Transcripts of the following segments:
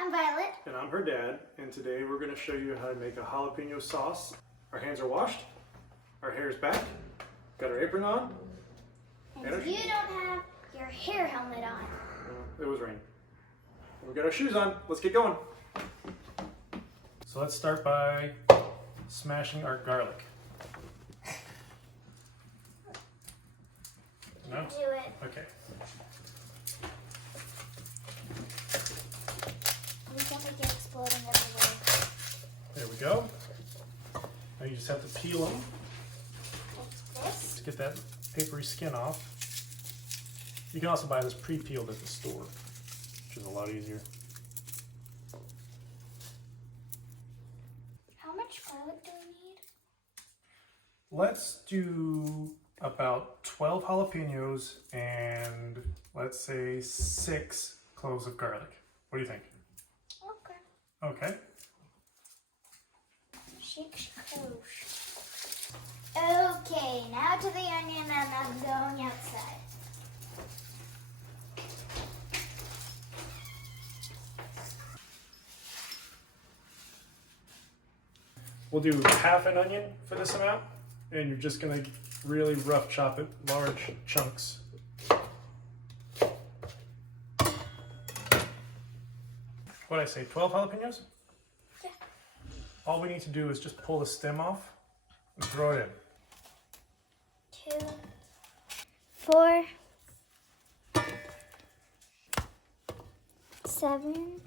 I'm Violet. And I'm her dad, and today we're going to show you how to make a jalapeno sauce. Our hands are washed, our hair is back, got our apron on. And you don't have your hair helmet on. It was raining. We got our shoes on, let's get going. So let's start by smashing our garlic. No? Do it. Okay. We can't make it exploding everywhere. There we go. Now you just have to peel them What's this? to get that papery skin off. You can also buy this pre-peeled at the store, which is a lot easier. How much garlic do we need? Let's do about 12 jalapenos and let's say 6 cloves of garlic. What do you think? Okay. Okay. Shake, shake. Okay, now to the onion and I'm going outside. We'll do half an onion for this amount, and you're just gonna really rough chop it, large chunks. What'd I say, 12 jalapenos? Yeah. All we need to do is just pull the stem off and throw it in. 2, 4, 7,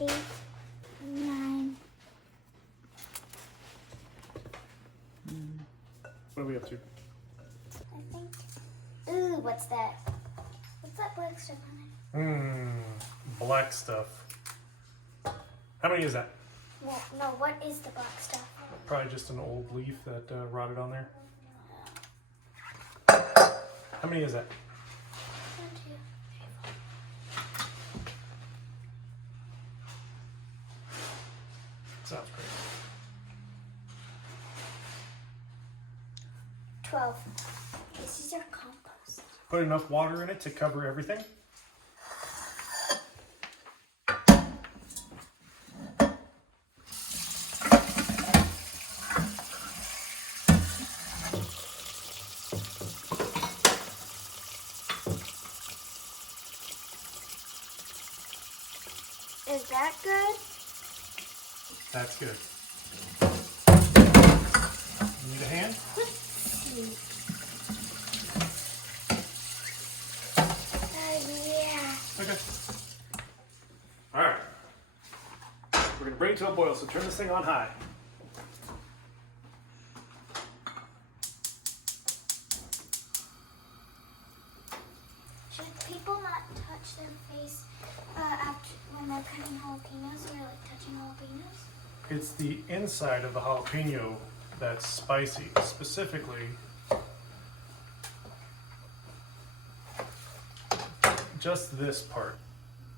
8, 9. What are we up to? I think. Ooh, what's that? What's that black stuff on it? Black stuff. How many is that? Well, no, what is the black stuff? Probably just an old leaf that rotted on there. How many is that? 1, 2, 3, 4. Sounds great. 12. This is our compost. Put enough water in it to cover everything. Is that good? That's good. You need a hand? Yeah. Okay. All right. We're gonna bring it to a boil, so turn this thing on high. Should people not touch their face after when they're cutting jalapenos or like touching jalapenos? It's the inside of the jalapeno that's spicy. Specifically, just this part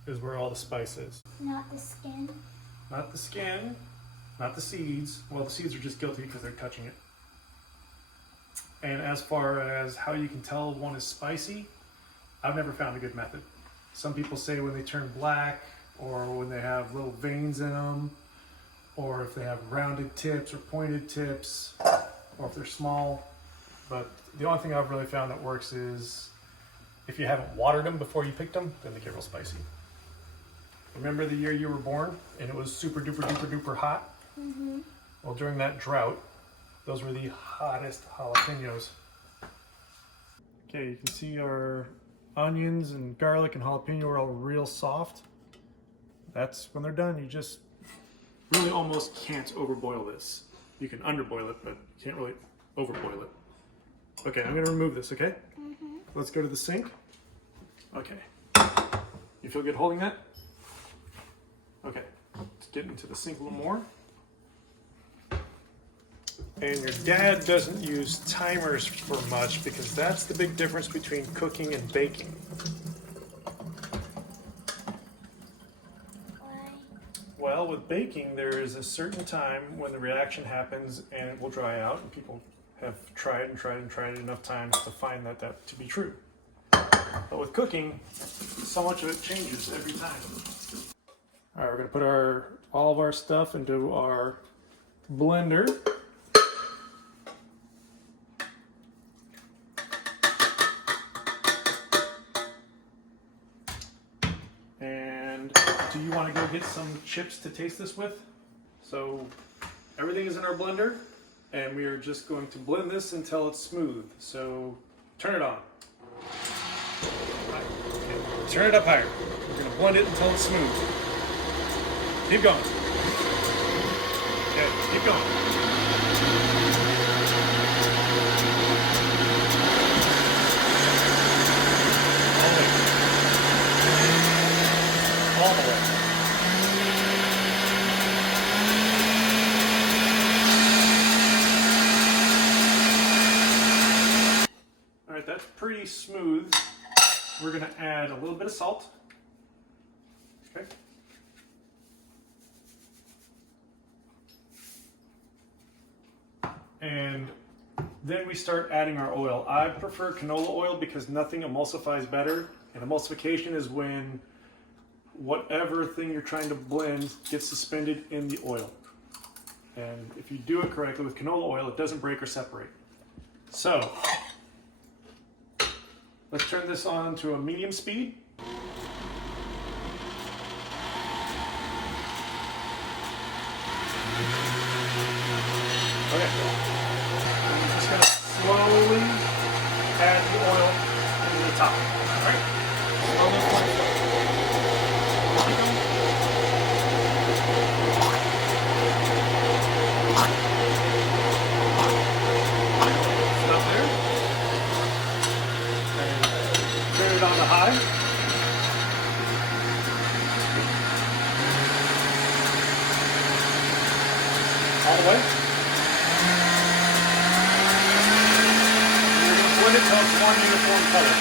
is where all the spice is. Not the skin. Not the skin, not the seeds. Well, the seeds are just guilty because they're touching it. And as far as how you can tell one is spicy, I've never found a good method. Some people say when they turn black, or when they have little veins in them, or if they have rounded tips or pointed tips, or if they're small. But the only thing I've really found that works is if you haven't watered them before you picked them, then they get real spicy. Remember the year you were born and it was super duper duper duper hot? Mm-hmm. Well, during that drought, those were the hottest jalapenos. Okay, you can see our onions and garlic and jalapeno are all real soft. That's when they're done. You just really almost can't overboil this. You can underboil it, but you can't really overboil it. Okay, I'm gonna remove this, okay? Mm-hmm. Let's go to the sink. Okay. You feel good holding that? Okay, let's get into the sink a little more. And your dad doesn't use timers for much because that's the big difference between cooking and baking. Why? Well, with baking, there is a certain time when the reaction happens and it will dry out, and people have tried and tried and tried enough times to find that to be true. But with cooking, so much of it changes every time. All right, we're gonna put all of our stuff into our blender. And do you want to go get some chips to taste this with? So everything is in our blender, and we are just going to blend this until it's smooth. So turn it on. Right. Okay. Turn it up higher. We're going to blend it until it's smooth. Keep going. Okay, keep going. All the way. All right, that's pretty smooth. We're going to add a little bit of salt. Okay. And then we start adding our oil. I prefer canola oil because nothing emulsifies better. And emulsification is when whatever thing you're trying to blend gets suspended in the oil. And if you do it correctly with canola oil, it doesn't break or separate. So, let's turn this on to a medium speed. Okay. I'm just going to slowly add the oil into the top. All right? Slowly. Stop there. And turn it on to high. All the way. Blend it till it's one uniform color.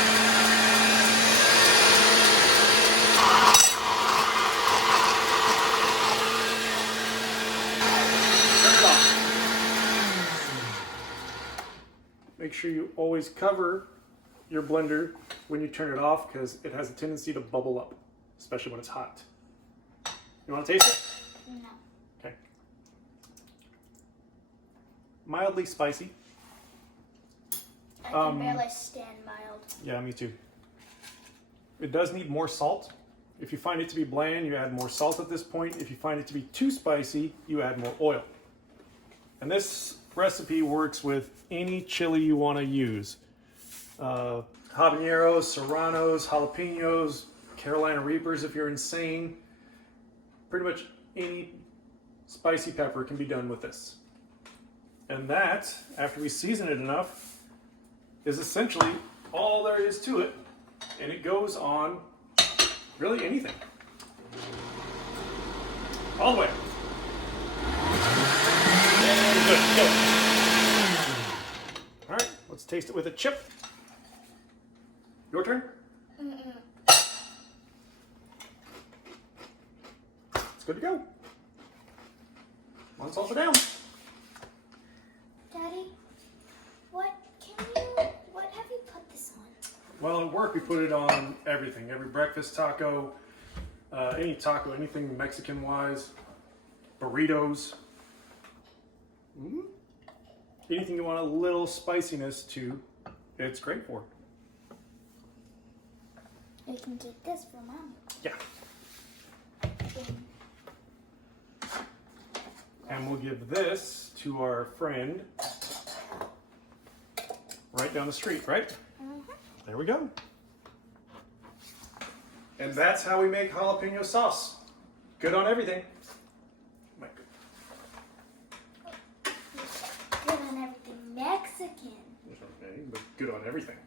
Turn it off. Make sure you always cover your blender when you turn it off because it has a tendency to bubble up, especially when it's hot. You want to taste it? No. Okay. Mildly spicy. I can barely stand mild. Yeah, me too. It does need more salt. If you find it to be bland, you add more salt at this point. If you find it to be too spicy, you add more oil. And this recipe works with any chili you want to use. Habaneros, serranos, jalapenos, Carolina Reapers if you're insane. Pretty much any spicy pepper can be done with this. And that, after we season it enough, is essentially all there is to it, and it goes on really anything. All the way. And good, go. All right, let's taste it with a chip. Your turn. It's good to go. One salsa down. Daddy, what have you put this on? Well, at work we put it on everything. Every breakfast taco, any taco, anything Mexican-wise, burritos. Anything you want a little spiciness to, it's great for. You can keep this for Mom. Yeah. And we'll give this to our friend right down the street, right? Mm-hmm. There we go. And that's how we make jalapeno sauce. Good on everything. Good on everything Mexican. Okay, but good on everything.